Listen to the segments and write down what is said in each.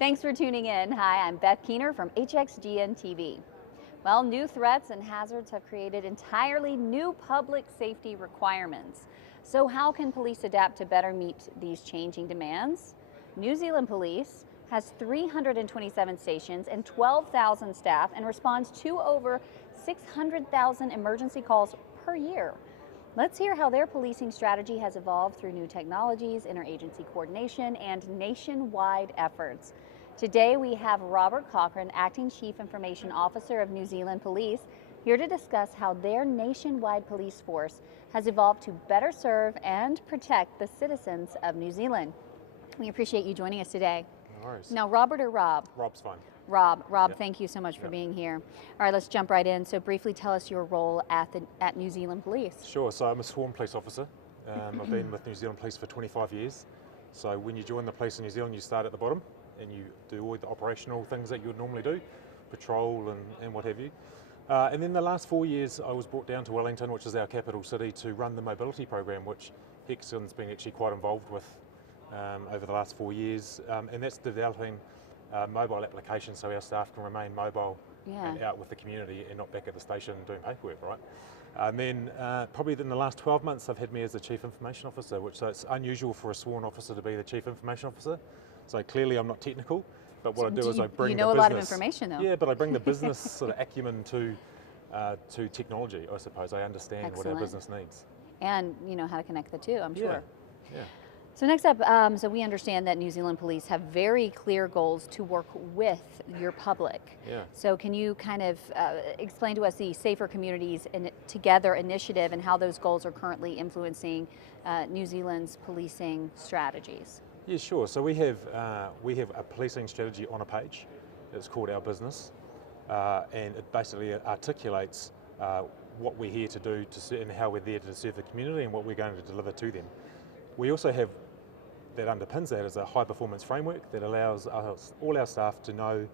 Thanks for tuning in. Hi, I'm Beth Keener from HXGN TV. Well, new threats and hazards have created entirely new public safety requirements. So how can police adapt to better meet these changing demands? New Zealand Police has 327 stations and 12,000 staff and responds to over 600,000 emergency calls per year. Let's hear how their policing strategy has evolved through new technologies, interagency coordination, and nationwide efforts. Today we have Robert Cochrane, Acting Chief Information Officer of New Zealand Police, here to discuss how their nationwide police force has evolved to better serve and protect the citizens of New Zealand. We appreciate you joining us today. No worries. Now, Robert or Rob? Rob's fine. Rob, Yep. Thank you so much for being here. All right, let's jump right in. So briefly tell us your role at New Zealand Police. Sure, so I'm a sworn police officer. I've been with New Zealand Police for 25 years. So when you join the police in New Zealand, you start at the bottom and you do all the operational things that you would normally do, patrol and what have you. And then the last 4 years, I was brought down to Wellington, which is our capital city, to run the mobility program, which Hexagon's been actually quite involved with over the last 4 years. And that's developing mobile applications so our staff can remain mobile and out with the community and not back at the station doing paperwork, right? And then probably in the last 12 months they've had me as the Chief Information Officer, which so it's unusual for a sworn officer to be the Chief Information Officer. So clearly I'm not technical, but what I do is I bring the business. You know a lot of information though. Yeah, but I bring the business sort of acumen to technology, I suppose. I understand what our business needs. And you know how to connect the two, I'm sure. Yeah. So next up, so we understand that New Zealand Police have very clear goals to work with your public. Yeah. So can you kind of explain to us the Safer Communities Together initiative and how those goals are currently influencing New Zealand's policing strategies? Yeah, sure. So we have a policing strategy on a page. It's called Our Business, and it basically articulates what we're here to do and how we're there to serve the community and what we're going to deliver to them. We also have, that underpins that, is a high performance framework that allows all our staff to know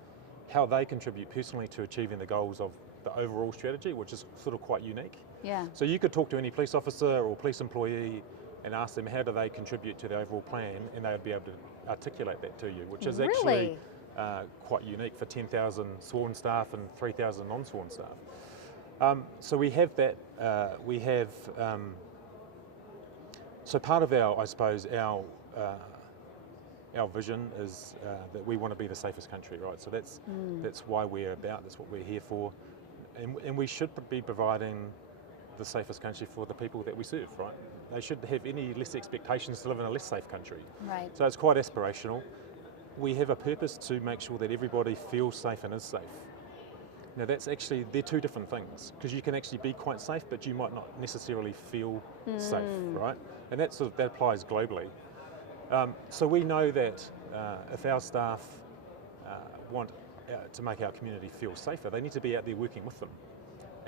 how they contribute personally to achieving the goals of the overall strategy, which is sort of quite unique. Yeah. So you could talk to any police officer or police employee and ask them how do they contribute to the overall plan, and they would be able to articulate that to you, which is actually quite unique for 10,000 sworn staff and 3,000 non-sworn staff. So we have that, so part of our, I suppose, our vision is that we want to be the safest country, right? So that's why we're about, that's what we're here for. And we should be providing the safest country for the people that we serve, right? They should have any less expectations to live in a less safe country. Right. So it's quite aspirational. We have a purpose to make sure that everybody feels safe and is safe. Now they're two different things, because you can actually be quite safe, but you might not necessarily feel safe, right? And that applies globally. So we know that if our staff want to make our community feel safer, they need to be out there working with them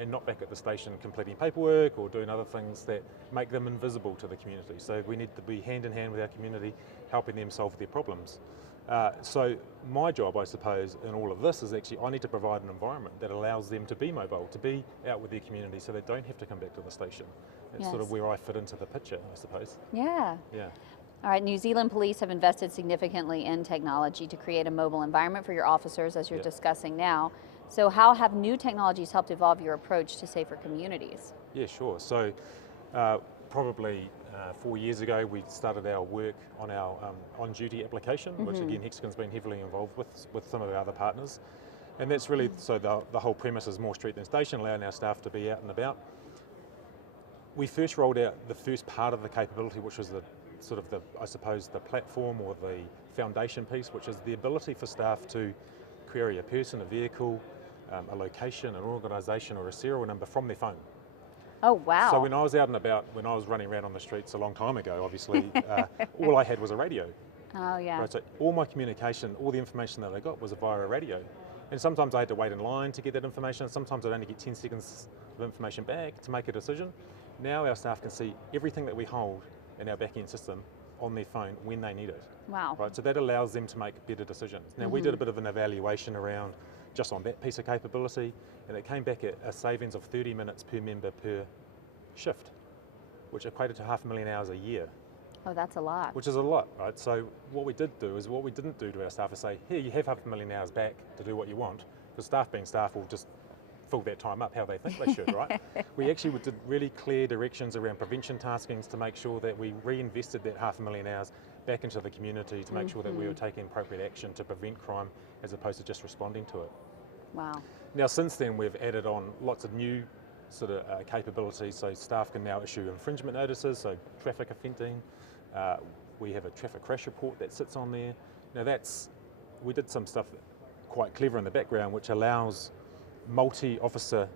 and not back at the station completing paperwork or doing other things that make them invisible to the community. So we need to be hand in hand with our community, helping them solve their problems. So my job, I suppose, in all of this is actually I need to provide an environment that allows them to be mobile, to be out with their community so they don't have to come back to the station. It's sort of where I fit into the picture, I suppose. Yeah. Yeah. All right, New Zealand Police have invested significantly in technology to create a mobile environment for your officers, as you're discussing now. So how have new technologies helped evolve your approach to safer communities? Yeah, sure. So probably 4 years ago, we started our work on our on-duty application, which again, Hexagon's been heavily involved with some of our other partners. And that's really, so the whole premise is more street than station, allowing our staff to be out and about. We first rolled out the first part of the capability, which was I suppose, the platform or the foundation piece, which is the ability for staff to query a person, a vehicle, a location, an organisation or a serial number from their phone. Oh, wow. So when I was out and about, when I was running around on the streets a long time ago, obviously, all I had was a radio. Oh, yeah. Right, so all my communication, all the information that I got was via a radio. And sometimes I had to wait in line to get that information. Sometimes I'd only get 10 seconds of information back to make a decision. Now our staff can see everything that we hold in our back-end system on their phone when they need it. Wow. Right, so that allows them to make better decisions. Now we did a bit of an evaluation around just on that piece of capability, and it came back at a savings of 30 minutes per member per shift, which equated to 500,000 hours a year. Oh, that's a lot. which is a lot, right? So what we did do is what we didn't do to our staff is say, here, you have 500,000 hours back to do what you want, because staff being staff will just fill that time up how they think they should, right? We actually did really clear directions around prevention taskings to make sure that we reinvested that 500,000 hours back into the community to make sure that we were taking appropriate action to prevent crime as opposed to just responding to it. Wow. Now, since then, we've added on lots of new sort of capabilities, so staff can now issue infringement notices, so traffic offending. We have a traffic crash report that sits on there. Now we did some stuff quite clever in the background which allows multi-officer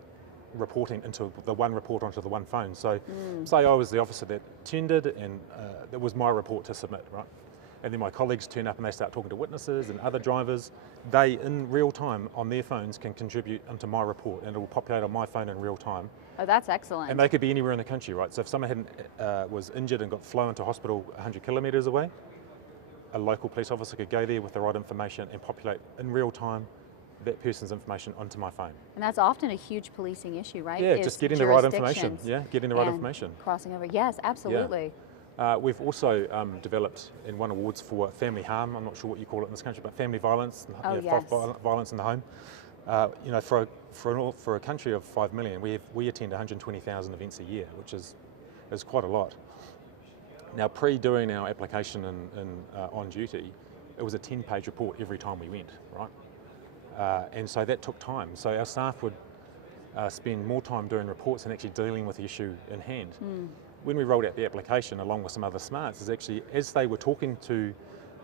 reporting into the one report onto the one phone. So say I was the officer that tended and that was my report to submit, right? And then my colleagues turn up and they start talking to witnesses and other drivers. They, in real time on their phones, can contribute into my report and it will populate on my phone in real time. Oh, that's excellent. And they could be anywhere in the country, right? So if someone was injured and got flown to hospital 100 kilometres away, a local police officer could go there with the right information and populate in real time that person's information onto my phone. And that's often a huge policing issue, right? Yeah, Is just getting the right information. jurisdictions Yeah, getting the right and information. Crossing over. Yes, absolutely. We've also developed and won awards for family harm. I'm not sure what you call it in this country, but family violence, Oh, yes. violence in the home. For a country of 5 million, we attend 120,000 events a year, which is quite a lot. Now, pre-doing our application on duty, it was a 10-page report every time we went, right? And so that took time. So our staff would spend more time doing reports and actually dealing with the issue in hand. When we rolled out the application along with some other smarts, is actually as they were talking to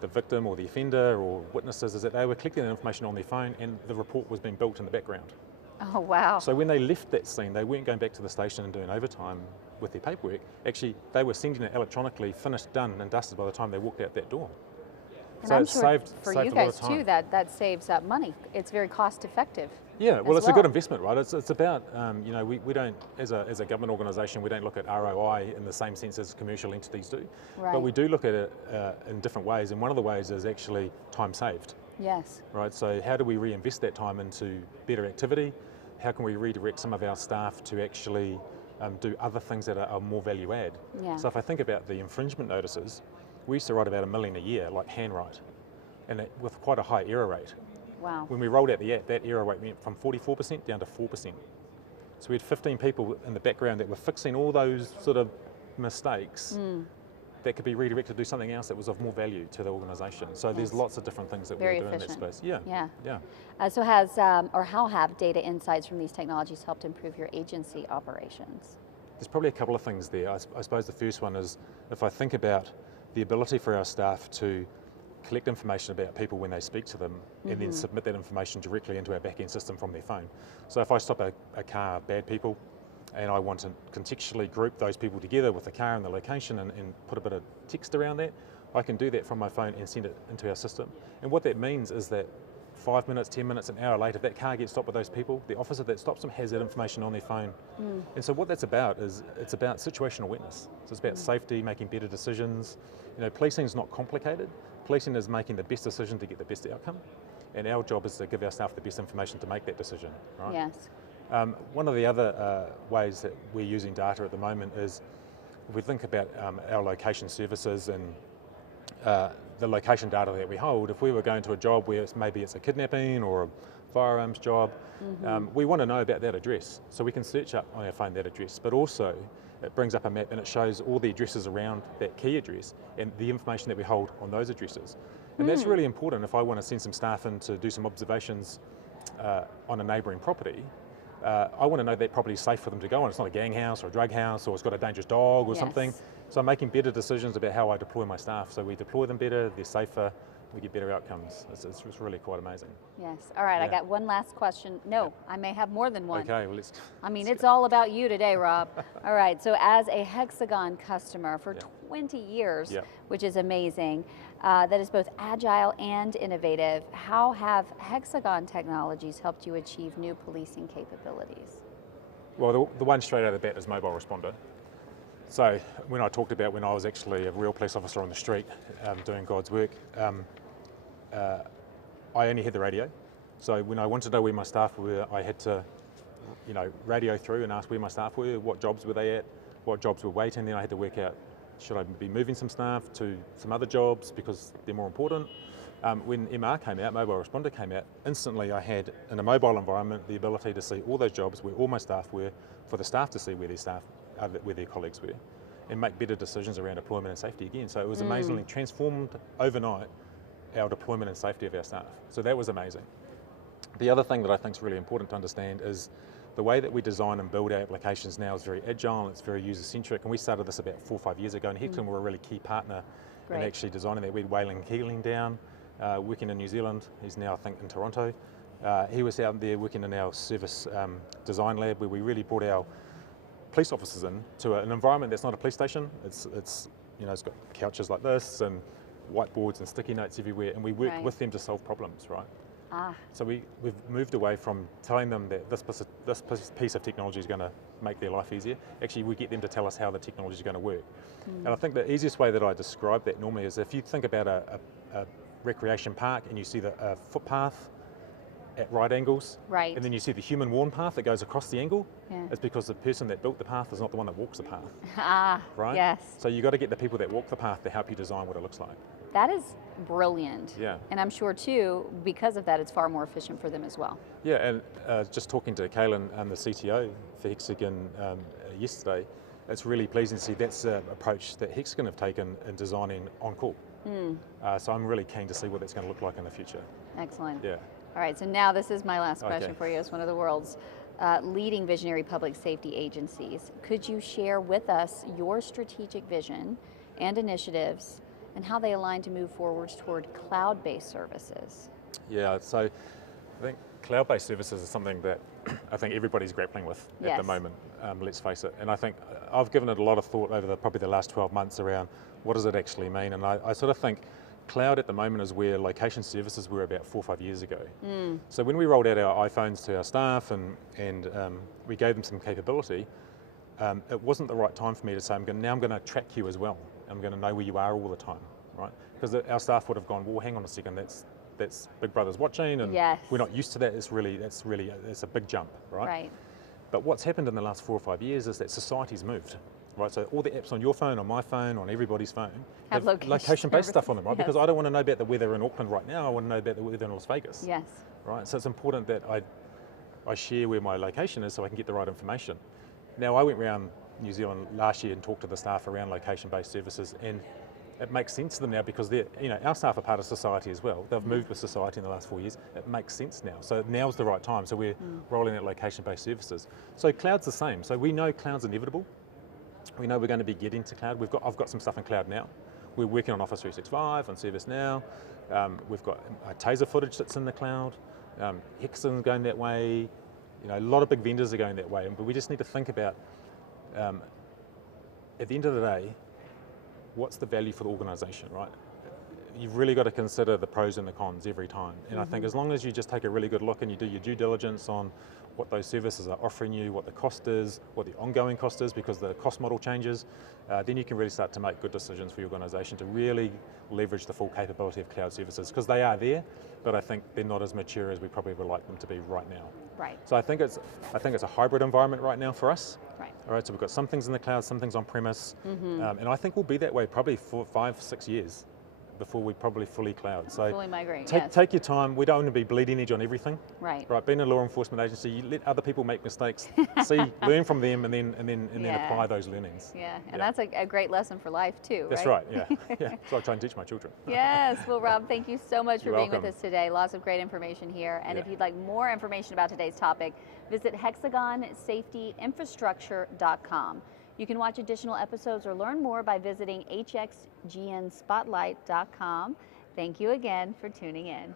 the victim or the offender or witnesses, is that they were collecting that information on their phone and the report was being built in the background. Oh, wow. So when they left that scene, they weren't going back to the station and doing overtime with their paperwork. Actually, they were sending it electronically, finished, done and dusted by the time they walked out that door. And So I'm it sure saved for a lot you of guys time. too, that saves up money. It's very cost effective. Yeah, well, as it's a good well. investment, right? It's about, we don't, as a government organisation, we don't look at ROI in the same sense as commercial entities do. Right. But we do look at it in different ways, and one of the ways is actually time saved, Yes. right? So how do we reinvest that time into better activity? How can we redirect some of our staff to actually do other things that are more value add? Yeah. So if I think about the infringement notices, we used to write about 1 million a year, like handwrite, and with quite a high error rate. Wow. When we rolled out the app, that error rate went from 44% down to 4%. So we had 15 people in the background that were fixing all those sort of mistakes that could be redirected to do something else that was of more value to the organisation. So there's lots of different things that Very we're doing in that efficient. space. Yeah. Yeah. So has, or how have data insights from these technologies helped improve your agency operations? There's probably a couple of things there. I suppose the first one is if I think about the ability for our staff to collect information about people when they speak to them and then submit that information directly into our back-end system from their phone. So if I stop a car of bad people and I want to contextually group those people together with the car and the location and put a bit of text around that, I can do that from my phone and send it into our system. And what that means is that 5 minutes, 10 minutes, an hour later, if that car gets stopped with those people, the officer that stops them has that information on their phone. And so what that's about is it's about situational awareness. So it's about safety, making better decisions. You know, policing is not complicated. Policing is making the best decision to get the best outcome. And our job is to give our staff the best information to make that decision, right? Yes. One of the other ways that we're using data at the moment is if we think about our location services and the location data that we hold, if we were going to a job where maybe it's a kidnapping or a firearms job, we want to know about that address. So we can search up on our phone that address, but also it brings up a map and it shows all the addresses around that key address and the information that we hold on those addresses. And that's really important if I want to send some staff in to do some observations on a neighbouring property. I want to know that property is safe for them to go on. It's not a gang house or a drug house or it's got a dangerous dog or something. So I'm making better decisions about how I deploy my staff. So we deploy them better, they're safer, we get better outcomes. It's really quite amazing. Yes. All right, I Yeah. got one last question. No, I may have more than one. Okay, well let's... I mean, it's all about you today, Rob. All right, so as a Hexagon customer for 20 years, which is amazing, that is both agile and innovative, how have Hexagon technologies helped you achieve new policing capabilities? Well, the one straight out of the bat is mobile responder. So when I talked about when I was actually a real police officer on the street doing God's work, I only had the radio. So when I wanted to know where my staff were, I had to, radio through and ask where my staff were, what jobs were they at, what jobs were waiting. Then I had to work out Should I be moving some staff to some other jobs because they're more important? When MR came out, Mobile Responder came out, instantly I had, in a mobile environment, the ability to see all those jobs where all my staff were, for the staff to see where their colleagues were, and make better decisions around deployment and safety again. So it was amazingly transformed overnight our deployment and safety of our staff. So that was amazing. The other thing that I think is really important to understand is the way that we design and build our applications now is very agile, it's very user-centric, and we started this about 4 or 5 years ago, and Hexagon were a really key partner in actually designing that. We had Wayland Keeling down, working in New Zealand. He's now, I think, in Toronto. He was out there working in our service design lab, where we really brought our police officers in to an environment that's not a police station. It's got couches like this and whiteboards and sticky notes everywhere, and we work with them to solve problems, right? So we've moved away from telling them that this piece of technology is going to make their life easier. Actually, we get them to tell us how the technology is going to work. And I think the easiest way that I describe that normally is if you think about a recreation park and you see the footpath at right angles, and then you see the human worn path that goes across the angle, it's because the person that built the path is not the one that walks the path. Right? Yes. So you've got to get the people that walk the path to help you design what it looks like. That is brilliant. Yeah. And I'm sure too, because of that, it's far more efficient for them as well. Yeah, and just talking to Kaylin, the CTO for Hexagon yesterday, it's really pleasing to see that's the approach that Hexagon have taken in designing on call. So I'm really keen to see what that's going to look like in the future. Excellent. Yeah. All right, so now this is my last question for you as one of the world's leading visionary public safety agencies. Could you share with us your strategic vision and initiatives and how they align to move forwards toward cloud-based services? Yeah, so I think cloud-based services is something that I think everybody's grappling with at the moment, let's face it. And I think I've given it a lot of thought over probably the last 12 months around what does it actually mean. And I sort of think cloud at the moment is where location services were about 4 or 5 years ago. So when we rolled out our iPhones to our staff and we gave them some capability, it wasn't the right time for me to say, now I'm going to track you as well. I'm going to know where you are all the time, right? Because our staff would have gone, well, hang on a second, that's Big Brother's watching, and we're not used to that. It's a big jump, right? But what's happened in the last 4 or 5 years is that society's moved, right? So all the apps on your phone, on my phone, on everybody's phone have location-based stuff on them, right? Because I don't want to know about the weather in Auckland right now. I want to know about the weather in Las Vegas. Yes. Right. So it's important that I share where my location is so I can get the right information. Now, I went around New Zealand last year and talked to the staff around location-based services, and it makes sense to them now because our staff are part of society as well. They've moved with society in the last 4 years. It makes sense now. So now's the right time. So we're rolling out location-based services. So cloud's the same. So we know cloud's inevitable. We know we're going to be getting to cloud. I've got some stuff in cloud now. We're working on Office 365, on ServiceNow. We've got Taser footage that's in the cloud. Hexagon's going that way. A lot of big vendors are going that way. But we just need to think about, at the end of the day, what's the value for the organisation, right? You've really got to consider the pros and the cons every time. And I think as long as you just take a really good look and you do your due diligence on what those services are offering you, what the cost is, what the ongoing cost is, because the cost model changes, then you can really start to make good decisions for your organisation to really leverage the full capability of cloud services, because they are there, but I think they're not as mature as we probably would like them to be right now. Right. So I think it's a hybrid environment right now for us. Right. All right. So we've got some things in the cloud, some things on premise, and I think we'll be that way probably for 5 or 6 years before we probably fully cloud. So fully migrate. Take your time. We don't want to be bleeding edge on everything. Right. Right. Being a law enforcement agency, you let other people make mistakes, learn from them, and then apply those learnings. Yeah. And that's a great lesson for life too. That's right. Yeah. So I try and teach my children. Yes. Well, Rob, thank you so much for being welcome. with us today. Lots of great information here. And if you'd like more information about today's topic, visit hexagonsafetyinfrastructure.com. You can watch additional episodes or learn more by visiting hxgnspotlight.com. Thank you again for tuning in.